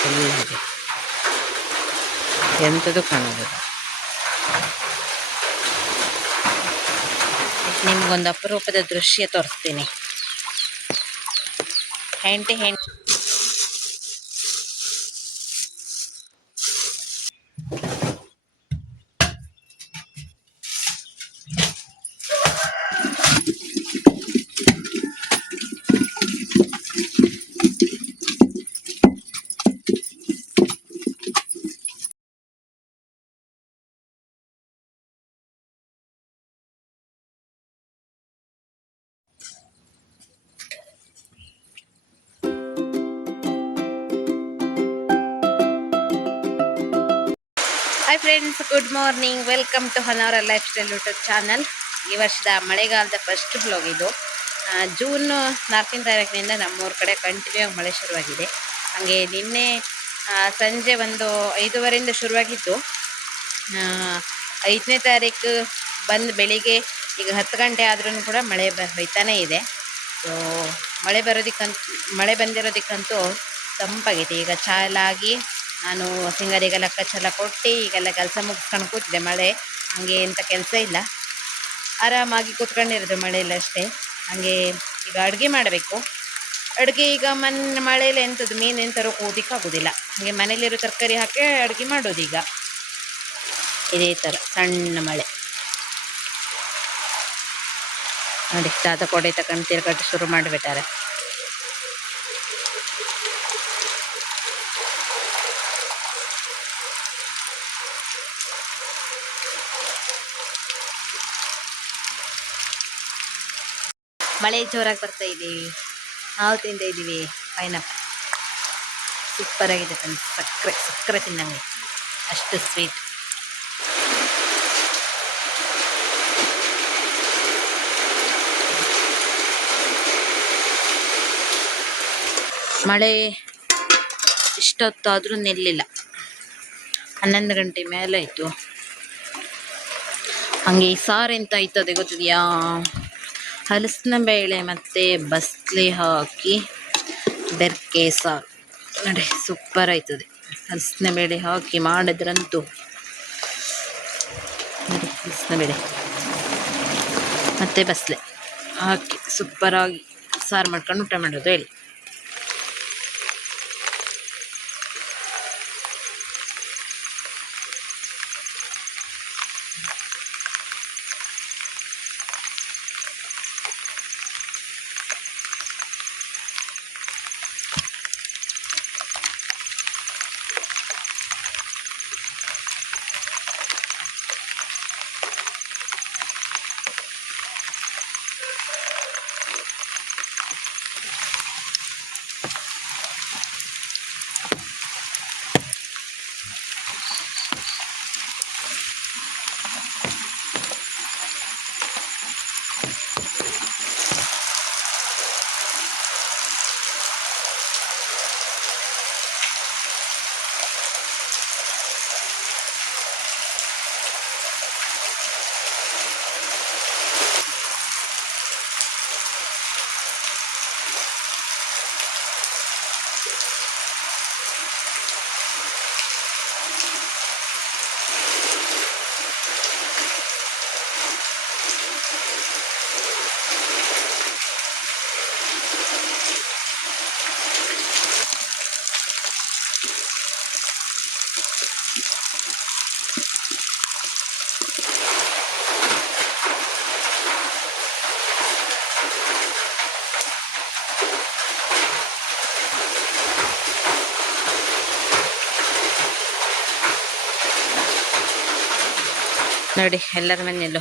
Full ಹೊಗೆ, ಎಂಥದ್ದು ಕಾಣೋದಿಲ್ಲ. ನಿಮ್ಗೊಂದು ಅಪರೂಪದ ದೃಶ್ಯ ತೋರಿಸ್ತೀನಿ. ಹೆಂಟೆ hi friends, good morning. Welcome to Honnavar lifestyle YouTube channel. ಈ ವರ್ಷದ ಮಳೆಗಾಲದ ಫಸ್ಟ್ ಬ್ಲಾಗ್ ಇದು. ಜೂನ್ 4ನೇ ತಾರೀಕಿನಿಂದ ನಮ್ಮೂರ ಕಡೆ ಕಂಟಿನ್ಯೂ ಆಗಿ ಮಳೆ ಶುರುವಾಗಿದೆ. ಹಾಗೆ ನಿನ್ನೆ ಸಂಜೆ ಒಂದು 5:15 ಶುರುವಾಗಿದ್ದು 5ನೇ ತಾರೀಕು ಬಂದು ಬೆಳಿಗ್ಗೆ ಈಗ 10 ಗಂಟೆ ಆದ್ರೂ ಕೂಡ ಮಳೆ ಹೊಯ್ತಾನೇ ಇದೆ. ಸೊ ಮಳೆ ಬಂದಿರೋದಕ್ಕಂತೂ ತಂಪಾಗಿದೆ. ಈಗ ಚಾಲಾಗಿ ನಾನು ಸಿಂಗರಿಗೆಲ್ಲ ಕಚ್ಚೆಲ್ಲ ಕೊಟ್ಟು ಈಗೆಲ್ಲ ಕೆಲಸ ಮುಗಿಸ್ಕೊಂಡು ಕೂತಿದ್ದೆ. ಮಳೆ ಹಾಗೆ ಎಂಥ ಕೆಲಸ ಇಲ್ಲ, ಆರಾಮಾಗಿ ಕೂತ್ಕೊಂಡಿರೋದು ಮಳೆಯಲ್ಲಿ ಅಷ್ಟೇ. ಹಾಗೆ ಈಗ ಅಡುಗೆ ಮಾಡಬೇಕು. ಅಡುಗೆ ಈಗ ಮಳೆಯಲ್ಲಿ ಎಂಥದ್ದು ಮೀನು ಎಂಥರೂ ಕೂದಿಕ್ಕಾಗೋದಿಲ್ಲ. ಹಾಗೆ ಮನೇಲಿರೋ ತರಕಾರಿ ಹಾಕಿ ಅಡುಗೆ ಮಾಡೋದು. ಈಗ ಇದೇ ಥರ ಸಣ್ಣ ಮಳೆ ನೋಡಿ, ತಾತ ಕೊಡೆ ತಗೊಂಡು ತಿರ್ಗಟ್ಟು ಶುರು ಮಾಡಿಬಿಟ್ಟಾರೆ. ಮಳೆ ಜೋರಾಗಿ ಬರ್ತಾ ಇದ್ದೀವಿ. ನಾವು ತಿಂತಾ ಇದ್ದೀವಿ ಪೈನಾಪಲ್. ಸೂಪರ್ ಆಗಿದೆ ಫ್ರೆಂಡ್ಸ್. ಸಕ್ಕರೆ ತಿನ್ನಂಗೆ, ಅಷ್ಟು ಸ್ವೀಟ್. ಮಳೆ ಇಷ್ಟೊತ್ತಾದರೂ ನಿಲ್ಲಿಲ್ಲ. 11 ಗಂಟೆ ಮೇಲೆ ಆಯಿತು. ಹಾಗೆ ಈ ಸಾರು ಎಂತ ಆಯ್ತದೆ ಗೊತ್ತಿದೆಯಾ? ಹಲಸಿನ ಬೇಳೆ ಮತ್ತು ಬಸ್ಲೆ ಹಾಕಿ ಬೆರ್ಕೆ ಸಾರು ನೋಡಿ, ಸೂಪರ್ ಆಯ್ತದೆ. ಹಲಸಿನ ಬೇಳೆ ಹಾಕಿ ಮಾಡಿದ್ರಂತೂ ನೋಡಿ, ಹಲಸಿನ ಬೇಳೆ ಮತ್ತು ಬಸ್ಲೆ ಹಾಕಿ ಸೂಪರಾಗಿ ಸಾರು ಮಾಡ್ಕೊಂಡು ಊಟ ಮಾಡೋದು ಹೇಳಿ. ನೋಡಿ, ಎಲ್ಲರ ಮನೆಯಲ್ಲೂ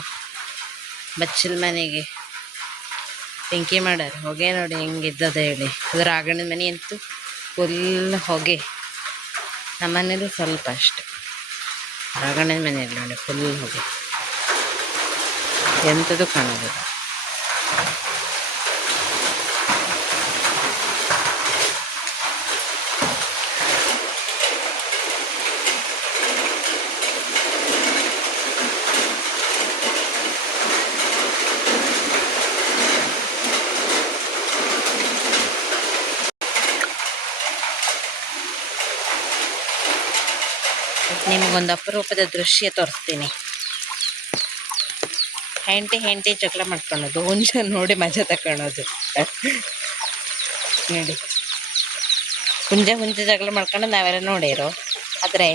ಬಚ್ಚಲ ಮನೆಗೆ ಬೆಂಕಿ ಮಾಡ್ಯಾರ. ಹೊಗೆ ನೋಡಿ ಹೆಂಗಿದ್ದದ ಹೇಳಿ. ಅದರ ಆಗಣದ ಮನೆ ಅಂತೂ ಫುಲ್ ಹೊಗೆ. ನಮ್ಮ ಮನೇಲೂ ಸ್ವಲ್ಪ ಅಷ್ಟೆ. ಆಗಣದ ಮನೆಯಲ್ಲಿ ನೋಡಿ ಫುಲ್ ಹೊಗೆ, ಎಂಥದ್ದು ಕಾಣೋದಿಲ್ಲ. ನಿಮಗೊಂದು ಅಪರೂಪದ ದೃಶ್ಯ ತೋರಿಸ್ತೀನಿ. ಹೆಂಡತಿ ಜಗಳ ಮಾಡ್ಕೊಳ್ಳೋದು, ಹುಂಜ ನೋಡಿ ಮಜಾ ತಗೊಳೋದು. ನೋಡಿ, ಹುಂಜ ಜಗಳ ಮಾಡ್ಕೊಂಡು ನಾವೆಲ್ಲ ನೋಡಿರೋ, ಆದರೆ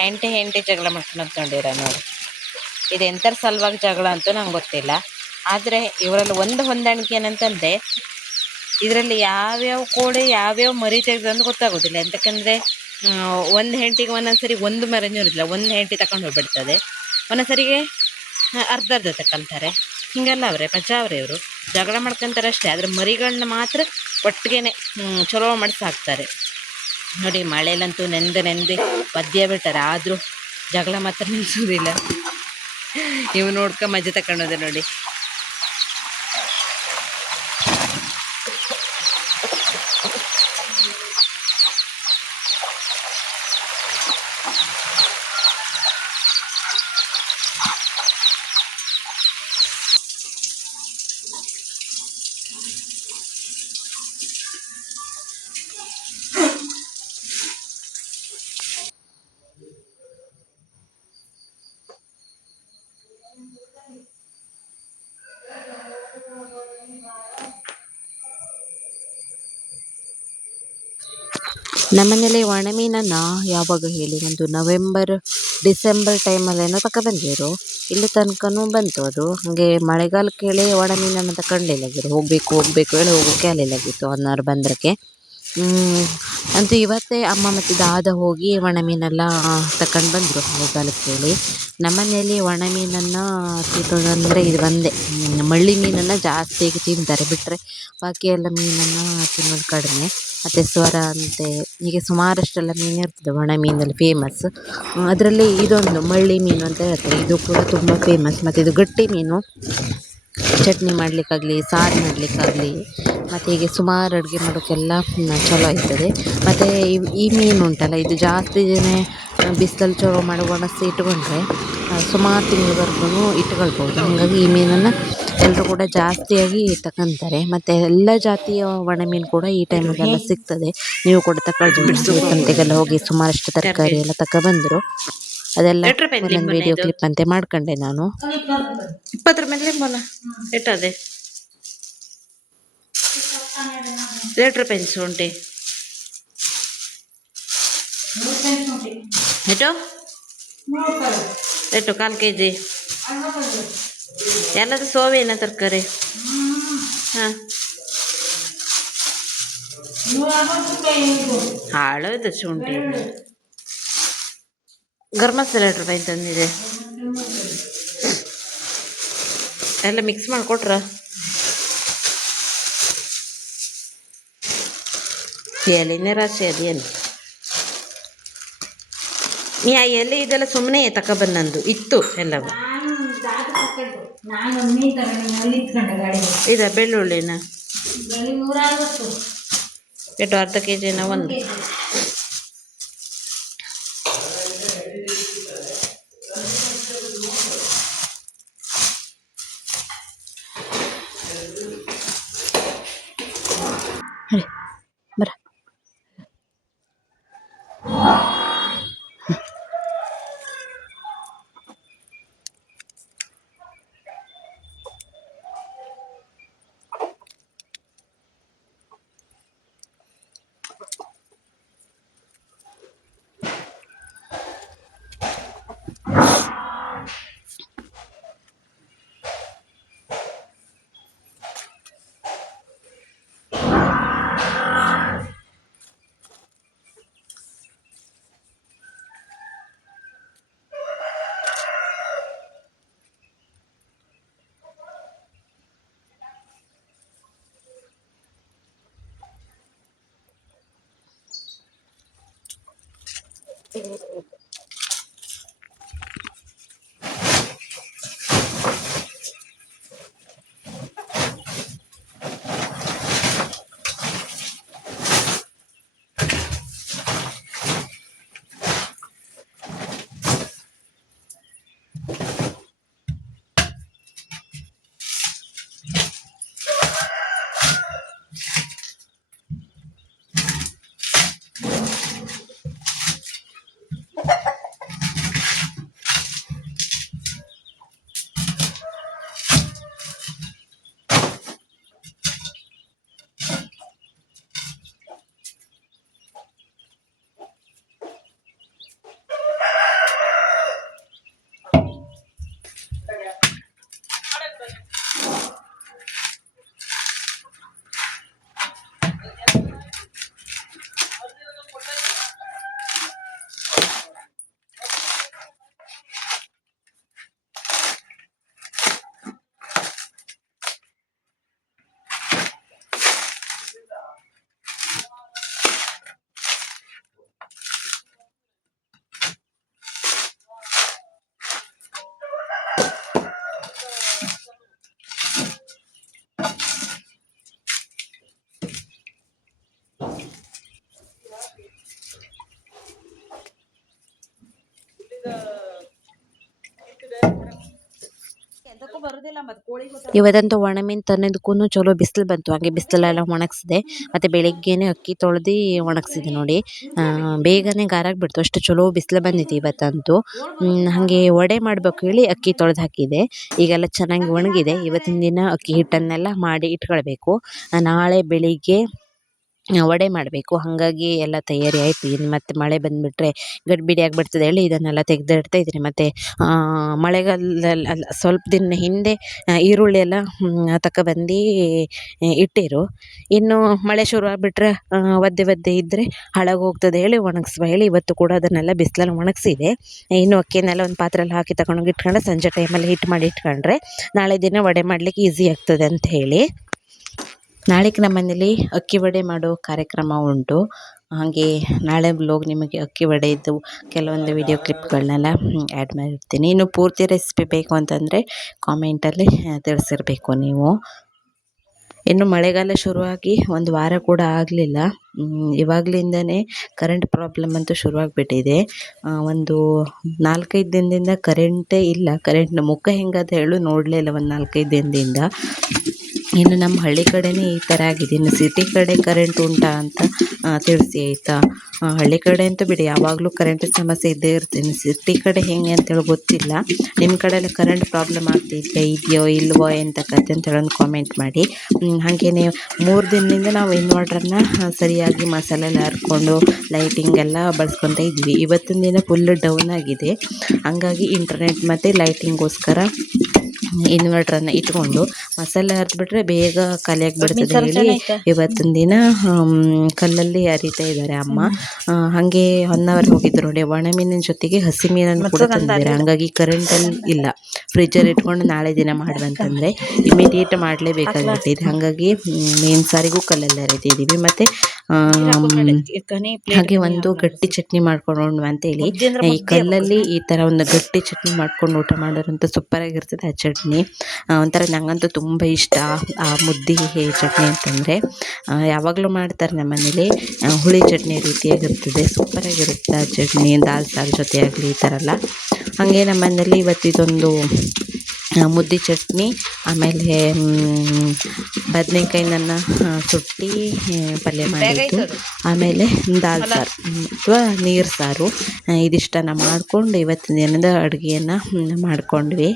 ಹೆಂಡತಿ ಜಗಳ ಮಾಡ್ಕೊಳೋದು ನೋಡಿರ ನೋಡಿ. ಇದು ಎಂಥರ ಸಲುವಾಗಿ ಜಗಳ ಅಂತೂ ನಂಗೆ ಗೊತ್ತಿಲ್ಲ. ಆದರೆ ಇವರಲ್ಲಿ ಒಂದು ಹೊಂದಾಣಿಕೆ ಏನಂತಂದರೆ, ಇದರಲ್ಲಿ ಯಾವ್ಯಾವ ಕೋಳಿ ಯಾವ್ಯಾವ ಮರಿ ತೆಗೆದಂತ ಗೊತ್ತಾಗೋದಿಲ್ಲ. ಎಂತಕ್ಕಂದರೆ ಒಂದು ಹೆಂಡತಿಗೆ ಒಂದೊಂದ್ಸರಿ ಒಂದು ಮರಿನೂ ಇರೋದಿಲ್ಲ, ಒಂದು ಹೆಂಡತಿ ತಗೊಂಡು ಹೋಗ್ಬಿಡ್ತದೆ. ಒಂದೊಂದ್ಸರಿಗೆ ಅರ್ಧ ತಗೊಂತಾರೆ. ಹಿಂಗೆಲ್ಲ ಮಜಾ ಇವರು ಜಗಳ ಮಾಡ್ಕೊಂತಾರೆ ಅಷ್ಟೇ. ಆದರೆ ಮರಿಗಳನ್ನ ಮಾತ್ರ ಒಟ್ಟಿಗೆ ಚಲೋ ಮಾಡಿ ಸಾಕ್ತಾರೆ ನೋಡಿ. ಮಳೆಲಂತೂ ನೆಂದು ಪದ್ಯ ಬಿಡ್ತಾರೆ, ಆದರೂ ಜಗಳ ಮಾತ್ರ ನಿಲ್ಲಿಸೋದಿಲ್ಲ. ಇವು ಮಜಾ ತಗೊಳೋದು ನೋಡಿ. ನಮ್ಮನೇಲಿ ಒಣಮೀನನ್ನು ಯಾವಾಗ ಹೇಳಿ, ಒಂದು ನವೆಂಬರ್ ಡಿಸೆಂಬರ್ ಟೈಮಲ್ಲೇನೋ ತಗೊಬಂದಿರು. ಇಲ್ಲಿ ತನಕನೂ ಬಂತು ಅದು. ಹಾಗೆ ಮಳೆಗಾಲಕ್ಕೆ ಹೇಳಿ ಒಣಮೀನನ್ನು ತಗೊಂಡಿಲ್ಲಾಗಿರು. ಹೋಗಬೇಕು ಹೇಳಿ ಹೋಗೋಕ್ಕೆ ಆಗಲಿಲ್ಲಾಗಿತ್ತು ಅನ್ನೋರು ಬಂದ್ರಕ್ಕೆ. ಅಂತೂ ಇವತ್ತೇ ಅಮ್ಮ ಮತ್ತು ದಾದ ಹೋಗಿ ಒಣಮೀನೆಲ್ಲ ತಗೊಂಡು ಬಂದರು ಮಳೆಗಾಲಕ್ಕೆ ಹೇಳಿ. ನಮ್ಮನೆಯಲ್ಲಿ ಒಣಮೀನನ್ನು ತಿನ್ನೋದಂದರೆ ಇದು ಒಂದೇ. ಮಳ್ಳಿ ಮೀನನ್ನು ಜಾಸ್ತಿಯಾಗಿ ತಿಂತಾರೆ, ಬಿಟ್ಟರೆ ಬಾಕಿ ಎಲ್ಲ ಮೀನನ್ನು ತಿನ್ನೋದು ಕಡಿಮೆ. ಮತ್ತು ಸ್ವರ ಅಂತೆ ಹೀಗೆ ಸುಮಾರಷ್ಟೆಲ್ಲ ಮೀನು ಇರ್ತದೆ ಒಣ ಮೀನಲ್ಲಿ ಫೇಮಸ್. ಅದರಲ್ಲಿ ಇದೊಂದು ಮಳ್ಳಿ ಮೀನು ಅಂತ ಹೇಳ್ತಾರೆ, ಇದು ಕೂಡ ತುಂಬ ಫೇಮಸ್. ಮತ್ತು ಇದು ಗಟ್ಟಿ ಮೀನು, ಚಟ್ನಿ ಮಾಡಲಿಕ್ಕಾಗಲಿ, ಸಾರು ಮಾಡಲಿಕ್ಕಾಗಲಿ, ಮತ್ತು ಹೀಗೆ ಸುಮಾರು ಅಡುಗೆ ಮಾಡೋಕ್ಕೆಲ್ಲ ಚಲೋ ಆಗ್ತದೆ. ಮತ್ತು ಈ ಮೀನು ಉಂಟಲ್ಲ, ಇದು ಜಾಸ್ತಿ ದಿನ ಬಿಸಿಲಲ್ಲಿ ಚಲೋ ಮಾಡಿ ಒಣಗಿಸಿ ಇಟ್ಕೊಂಡ್ರೆ ಸುಮಾರು ತಿಂಗಳವರೆಗೂ ಇಟ್ಕೊಳ್ಬೋದು. ಹಾಗಾಗಿ ಈ ಮೀನನ್ನು ಎಲ್ಲರೂ ಕೂಡ ಜಾಸ್ತಿಯಾಗಿ ತಗೊತಾರೆ. ಮತ್ತು ಎಲ್ಲ ಜಾತಿಯ ಒಣಮೀನು ಕೂಡ ಈ ಟೈಮಲ್ಲೆಲ್ಲ ಸಿಗ್ತದೆ. ನೀವು ಕೂಡ ತಗೊಳ್ಬೋದು. ಸಂತೆಗೆಲ್ಲ ಹೋಗಿ ಸುಮಾರಷ್ಟು ತರಕಾರಿ ಎಲ್ಲ ತಗೊಬಂದರು. ಅದೆಲ್ಲ ಒಂದೊಂದು ವಿಡಿಯೋ ಕ್ಲಿಪ್ ಅಂತೆ ಮಾಡ್ಕೊಂಡೆ ನಾನು. 20 ರೂಪಾಯಿ ಮೊಲ ಎಟ್ಟದೆ ₹2 ಶುಂಠಿ ಎಟೋ ಎಷ್ಟು 1/4 kg ಎಲ್ಲದು ಸೋವೇನ ತರಕಾರಿ. ಹಾಂ, ಹಾಳೋದು ಶುಂಠಿ. ಗರಂ ಮಸಾಲೆ ₹2 ತಂದಿದೆ. ಎಲ್ಲ ಮಿಕ್ಸ್ ಮಾಡಿಕೊಟ್ರ ಎಲೆನೇ ರಾಶಿ ಅದೇನು. ನೀ ಆ ಎಲೆ ಇದೆಲ್ಲ ಸುಮ್ಮನೆ ತಗೊಬಂದು ಇತ್ತು ಎಲ್ಲವ. ಇದ ಬೆಳ್ಳುಳ್ಳಿನ ಎಷ್ಟು ಅರ್ಧ kg ಒಂದು. ಬರ ಇವತ್ತಂತೂ ಒಣಮೀನು ತಂದಿದ್ದಕ್ಕೂ ಚಲೋ ಬಿಸಿಲು ಬಂತು. ಹಾಗೆ ಬಿಸಿಲೆಲ್ಲ ಒಣಗಿಸಿದೆ. ಮತ್ತು ಬೆಳಿಗ್ಗೆನೆ ಅಕ್ಕಿ ತೊಳೆದು ಒಣಗಿಸಿದೆ ನೋಡಿ. ಬೇಗನೆ ಗಾರಾಗ್ಬಿಡ್ತು, ಅಷ್ಟು ಚಲೋ ಬಿಸಿಲು ಬಂದಿತ್ತು ಇವತ್ತಂತೂ. ಹಾಗೆ ವಡೆ ಮಾಡಬೇಕು ಹೇಳಿ ಅಕ್ಕಿ ತೊಳೆದು ಹಾಕಿದೆ. ಈಗೆಲ್ಲ ಚೆನ್ನಾಗಿ ಒಣಗಿದೆ. ಇವತ್ತಿನ ದಿನ ಅಕ್ಕಿ ಹಿಟ್ಟನ್ನೆಲ್ಲ ಮಾಡಿ ಇಟ್ಕೊಳ್ಬೇಕು. ನಾಳೆ ಬೆಳಿಗ್ಗೆ ವಡೆ ಮಾಡಬೇಕು. ಹಾಗಾಗಿ ಎಲ್ಲ ತಯಾರಿ ಆಯಿತು. ಇನ್ನು ಮತ್ತೆ ಮಳೆ ಬಂದುಬಿಟ್ರೆ ಗಡಿಬಿಡಿ ಆಗಿಬಿಡ್ತದೆ ಹೇಳಿ ಇದನ್ನೆಲ್ಲ ತೆಗೆದಿಡ್ತಾ ಇದ್ದೀನಿ. ಮತ್ತು ಮಳೆಗಾಲದಲ್ಲಿ ಅಲ್ಲ, ಸ್ವಲ್ಪ ದಿನ ಹಿಂದೆ ಈರುಳ್ಳಿ ಎಲ್ಲ ತಗೊಬಂದು ಇಟ್ಟಿರು. ಇನ್ನು ಮಳೆ ಶುರು ಆಗಿಬಿಟ್ರೆ ಒದ್ದೆ ಇದ್ದರೆ ಹಾಳಾಗೋಗ್ತದೆ ಹೇಳಿ ಒಣಗಿಸುವ ಹೇಳಿ ಇವತ್ತು ಕೂಡ ಅದನ್ನೆಲ್ಲ ಬಿಸಿಲಲ್ಲಿ ಒಣಗಿಸಿದೆ. ಇನ್ನು ಅಕ್ಕಿನೆಲ್ಲ ಒಂದು ಪಾತ್ರೆಯಲ್ಲಿ ಹಾಕಿ ತಗೊಂಡೋಗಿ ಇಟ್ಕೊಂಡ್ರೆ ಸಂಜೆ ಟೈಮಲ್ಲಿ ಹಿಟ್ಟು ಮಾಡಿ ಇಟ್ಕೊಂಡ್ರೆ ನಾಳೆ ದಿನ ವಡೆ ಮಾಡಲಿಕ್ಕೆ ಈಸಿ ಆಗ್ತದೆ ಅಂತ ಹೇಳಿ. ನಾಳೆಗೆ ನಮ್ಮ ಮನೇಲಿ ಅಕ್ಕಿ ವಡೆ ಮಾಡೋ ಕಾರ್ಯಕ್ರಮ ಉಂಟು. ಹಾಗೆ ನಾಳೆ ಬ್ಲಾಗ್ ನಿಮಗೆ ಅಕ್ಕಿ ವಡೆದು ಕೆಲವೊಂದು ವಿಡಿಯೋ ಕ್ಲಿಪ್ಗಳನ್ನೆಲ್ಲ ಆ್ಯಡ್ ಮಾಡಿರ್ತೀನಿ. ಇನ್ನು ಪೂರ್ತಿ ರೆಸಿಪಿ ಬೇಕು ಅಂತಂದರೆ ಕಾಮೆಂಟಲ್ಲಿ ತಿಳಿಸಿರಬೇಕು ನೀವು. ಇನ್ನು ಮಳೆಗಾಲ ಶುರುವಾಗಿ ಒಂದು ವಾರ ಕೂಡ ಆಗಲಿಲ್ಲ. ಇವಾಗಲಿಂದನೇ ಕರೆಂಟ್ ಪ್ರಾಬ್ಲಮ್ ಅಂತೂ ಶುರುವಾಗ್ಬಿಟ್ಟಿದೆ. ಒಂದು 4-5 ದಿನದಿಂದ ಕರೆಂಟೇ ಇಲ್ಲ. ಕರೆಂಟ್ನ ಮುಖ ಹೆಂಗಂತ ಹೇಳು ನೋಡಲೇ ಇಲ್ಲ ಒಂದು 4-5 ದಿನದಿಂದ. ಇನ್ನು ನಮ್ಮ ಹಳ್ಳಿ ಕಡೆನೇ ಈ ಥರ ಆಗಿದೆ. ಇನ್ನು ಸಿಟಿ ಕಡೆ ಕರೆಂಟ್ ಉಂಟಾ ಅಂತ ತಿಳಿಸಿ ಆಯಿತಾ. ಹಳ್ಳಿ ಕಡೆ ಅಂತೂ ಬಿಡಿ, ಯಾವಾಗಲೂ ಕರೆಂಟಿನ ಸಮಸ್ಯೆ ಇದ್ದೇ ಇರ್ತೀನಿ. ಸಿಟಿ ಕಡೆ ಹೆಂಗೆ ಅಂತೇಳಿ ಗೊತ್ತಿಲ್ಲ. ನಿಮ್ಮ ಕಡೆ ಎಲ್ಲ ಕರೆಂಟ್ ಪ್ರಾಬ್ಲಮ್ ಆಗ್ತಿದೆಯಾ, ಇದೆಯೋ ಇಲ್ವೋ ಎಂತ ಕತೆ ಅಂತೇಳಿ ಒಂದು ಕಾಮೆಂಟ್ ಮಾಡಿ. ಹಾಗೆಯೇ 3 ದಿನದಿಂದ ನಾವು ಇನ್ವರ್ಟರ್ನ ಸರಿಯಾಗಿ ಮಸಾಲೆ ಎಲ್ಲ ಹರ್ಕೊಂಡು ಲೈಟಿಂಗ್ ಎಲ್ಲ ಬಳಸ್ಕೊತಾ ಇದ್ವಿ. ಇವತ್ತಿನ ದಿನ ಫುಲ್ ಡೌನ್ ಆಗಿದೆ. ಹಂಗಾಗಿ ಇಂಟರ್ನೆಟ್ ಮತ್ತು ಲೈಟಿಂಗೋಸ್ಕರ ಇನ್ವರ್ಟ್ರನ್ನು ಇಟ್ಕೊಂಡು ಮಸಾಲೆ ಹರಿದ್ಬಿಟ್ರೆ ಬೇಗ ಖಾಲಿ ಆಗಿಬಿಡ್ತದೆ ಹೇಳಿ ಇವತ್ತಿನ ದಿನ ಕಲ್ಲಲ್ಲಿ ಅರಿತಾ ಇದ್ದಾರೆ ಅಮ್ಮ. ಹಾಗೆ ಹೊನ್ನಾವರ್ ಹೋಗಿದ್ರು ನೋಡಿ, ಒಣ ಮೀನಿನ ಜೊತೆಗೆ ಹಸಿ ಮೀನನ್ನು ಕೂಡ ತಂದಿದ್ದಾರೆ. ಹಂಗಾಗಿ ಕರೆಂಟಲ್ಲಿ ಇಲ್ಲ, ಫ್ರಿಜ್ಜಲ್ಲಿ ಇಟ್ಕೊಂಡು ನಾಳೆ ದಿನ ಮಾಡುವಂತಂದರೆ ಇಮಿಡಿಯೇಟ್ ಮಾಡಲೇಬೇಕಾಗಿಬಿಟ್ಟಿದೆ. ಹಾಗಾಗಿ ಮೀನು ಸಾರಿಗೂ ಕಲ್ಲಲ್ಲಿ ಅರಿತಿದ್ದೀವಿ. ಮತ್ತು ಹಾಗೆ ಒಂದು ಗಟ್ಟಿ ಚಟ್ನಿ ಮಾಡ್ಕೊಂಡು ಅಂತೇಳಿ ಈ ಕಲ್ಲಲ್ಲಿ ಈ ಥರ ಒಂದು ಗಟ್ಟಿ ಚಟ್ನಿ ಮಾಡ್ಕೊಂಡು ಊಟ ಮಾಡೋರಂತೂ ಸೂಪರಾಗಿರ್ತದೆ ಆ ಚಟ್ನಿ. ಒಂಥರ ನಂಗಂತೂ ತುಂಬ ಇಷ್ಟ ಆ ಮುದ್ದೆ ಚಟ್ನಿ ಅಂತಂದರೆ. ಯಾವಾಗಲೂ ಮಾಡ್ತಾರೆ ನಮ್ಮ ಮನೇಲಿ, ಹುಳಿ ಚಟ್ನಿ ರೀತಿಯಾಗಿರ್ತದೆ, ಸೂಪರಾಗಿರುತ್ತೆ ಆ ಚಟ್ನಿ. ದಾಲ್ ಸಾರು ಜೊತೆ ಆಗಲಿ ಈ ಥರ ಎಲ್ಲ. ಹಾಗೆ ನಮ್ಮ ಮನೇಲಿ ಇವತ್ತಿದೊಂದು ಮುದ್ದೆ ಚಟ್ನಿ, ಆಮೇಲೆ ಬದನೆಕಾಯಿನ ಸುಟ್ಟು ಪಲ್ಯ ಮಾಡಿದ್ದು, ಆಮೇಲೆ ದಾಲ್ ಸಾರು ಅಥವಾ ನೀರು ಸಾರು ಇದಿಷ್ಟನ್ನು ಮಾಡಿಕೊಂಡು ಇವತ್ತಿನ ದಿನದ ಅಡುಗೆಯನ್ನು ಮಾಡಿಕೊಂಡ್ವಿ.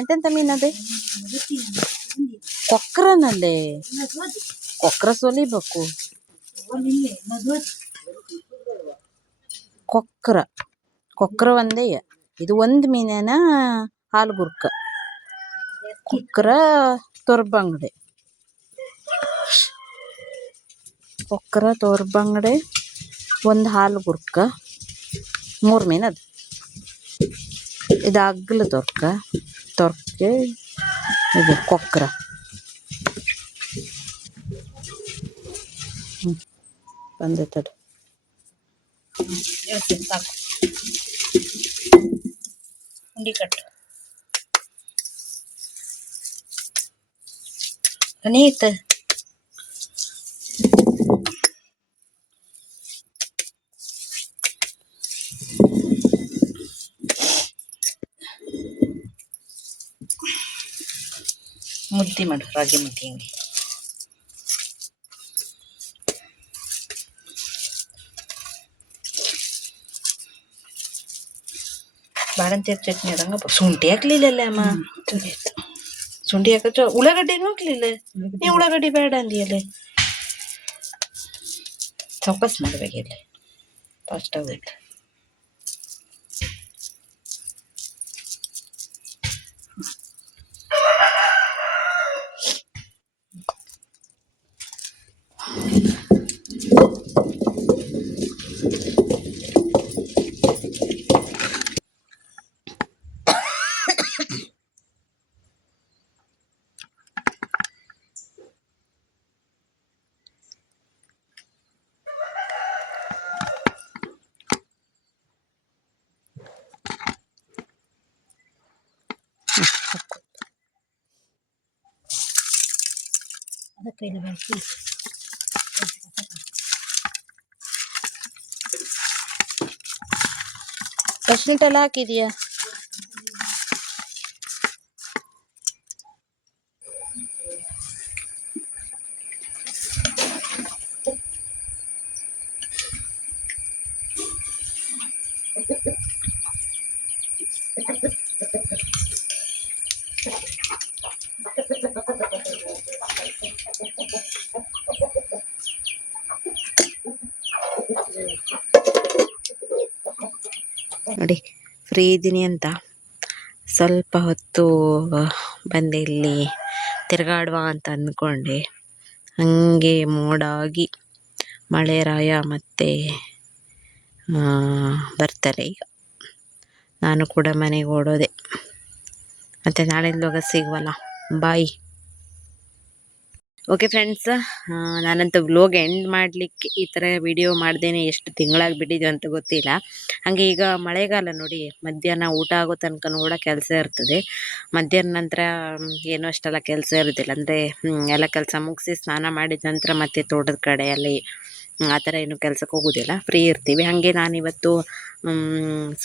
ಎಂತೆಂಥ ಮೀನದೆ? ಕೊಕ್ರನಲ್ಲೇ ಕೊಕ್ರ ಸೊಲಿಬೇಕು. ಕೊಕ್ರ ಒಂದೇ. ಇದು ಒಂದು ಮೀನಿನ ಹಾಲುಗುರ್ಕ, ಕೊಕ್ರ ತೊರ್ಬಂಗಡೆ, ಕೊಕ್ರ ತೊರ್ಬಂಗಡೆ, ಒಂದು ಹಾಲುಗುರ್ಕ, 3 ಮೀನದು. ಇದು ಅಗ್ಲು ತೊರ್ಕೆ, ಇದು ಕೊಕ್ರ. ಬಂದೆ ತಡಿ, ಸಾಕು. ಉಂಡಿ ಕಟ್ಟು ಅನೇಕ ಮುದ್ದೆ ಮಾಡು, ರಾಗಿ ಮುದ್ದೆ. ಹಿಂಗೆ ಬಾಳಂತೀರ ಚಟ್ನಿ ಅದಂಗ. ಶುಂಠಿ ಹಾಕ್ಲಿಲ್ಲಲ್ಲ ಅಮ್ಮ, ಶುಂಠಿ ಹಾಕ. ಉಳ್ಳಾಗಡ್ಡಿನೂ ಹಾಕ್ಲಿಲ್ಲ ನೀ, ಉಳ್ಳಾಗಡ್ಡಿ ಬೇಡ ಅಂದಿಯಲ್ಲೇ. ಚೌಕಸ್ ಮಾಡ್ಬೇಕಿಲ್ಲ, ಫಾಸ್ಟ್ ಆಗುತ್ತೆ. ಕೈಲಿ ಬಳಸಿ ಅರ್ಶಿಣ ಎಲ್ಲ ಹಾಕಿದೀಯಾ? ನೋಡಿ ಫ್ರೀ ಇದ್ದೀನಿ ಅಂತ ಸ್ವಲ್ಪ ಹೊತ್ತು ಬಂದೆ ಇಲ್ಲಿ ತಿರುಗಾಡುವ ಅಂತ ಅಂದ್ಕೊಂಡೆ. ಹಾಗೆ ಮೋಡಾಗಿ ಮಳೆರಾಯ ಮತ್ತೆ ಬರ್ತಾರೆ. ಈಗ ನಾನು ಕೂಡ ಮನೆಗೆ ಓಡೋದೆ. ಮತ್ತು ನಾಳಿಂದವಾಗ ಸಿಗುವಲ್ಲ. ಬಾಯ್. ಓಕೆ ಫ್ರೆಂಡ್ಸ್, ನಾನಂತೂ ವ್ಲೋಗ್ ಎಂಡ್ ಮಾಡಲಿಕ್ಕೆ ಈ ಥರ ವಿಡಿಯೋ ಮಾಡ್ದೇನೆ ಎಷ್ಟು ತಿಂಗಳಾಗಿಬಿಟ್ಟಿದೆ ಅಂತ ಗೊತ್ತಿಲ್ಲ. ಹಾಗೆ ಈಗ ಮಳೆಗಾಲ ನೋಡಿ, ಮಧ್ಯಾಹ್ನ ಊಟ ಆಗೋ ತನಕ ಕೂಡ ಕೆಲಸ ಇರ್ತದೆ. ಮಧ್ಯಾಹ್ನ ನಂತರ ಏನೂ ಅಷ್ಟೆಲ್ಲ ಕೆಲಸ ಇರೋದಿಲ್ಲ. ಅಂದರೆ ಎಲ್ಲ ಕೆಲಸ ಮುಗಿಸಿ ಸ್ನಾನ ಮಾಡಿದ ನಂತರ ಮತ್ತೆ ತೋಟದ ಕಡೆ ಅಲ್ಲಿ ಆ ಥರ ಏನು ಕೆಲಸಕ್ಕೆ ಹೋಗೋದಿಲ್ಲ, ಫ್ರೀ ಇರ್ತೀವಿ. ಹಾಗೆ ನಾನಿವತ್ತು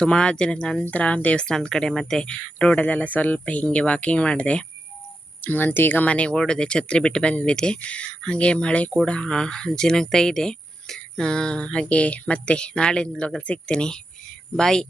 ಸುಮಾರು ದಿನದ ನಂತರ ದೇವಸ್ಥಾನದ ಕಡೆ ಮತ್ತು ರೋಡಲ್ಲೆಲ್ಲ ಸ್ವಲ್ಪ ಹೀಗೆ ವಾಕಿಂಗ್ ಮಾಡಿದೆ. ಅಂತೂ ಈಗ ಮನೆಗೆ ಓಡೋದೆ, ಛತ್ರಿ ಬಿಟ್ಟು ಬಂದಿದೆ. ಹಾಗೆ ಮಳೆ ಕೂಡ ಜಿನುಗ್ತಾ ಇದೆ. ಹಾಗೆ ಮತ್ತೆ ನಾಳಿನ ವ್ಲಾಗಲ್ಲಿ ಸಿಗ್ತೀನಿ. ಬಾಯ್.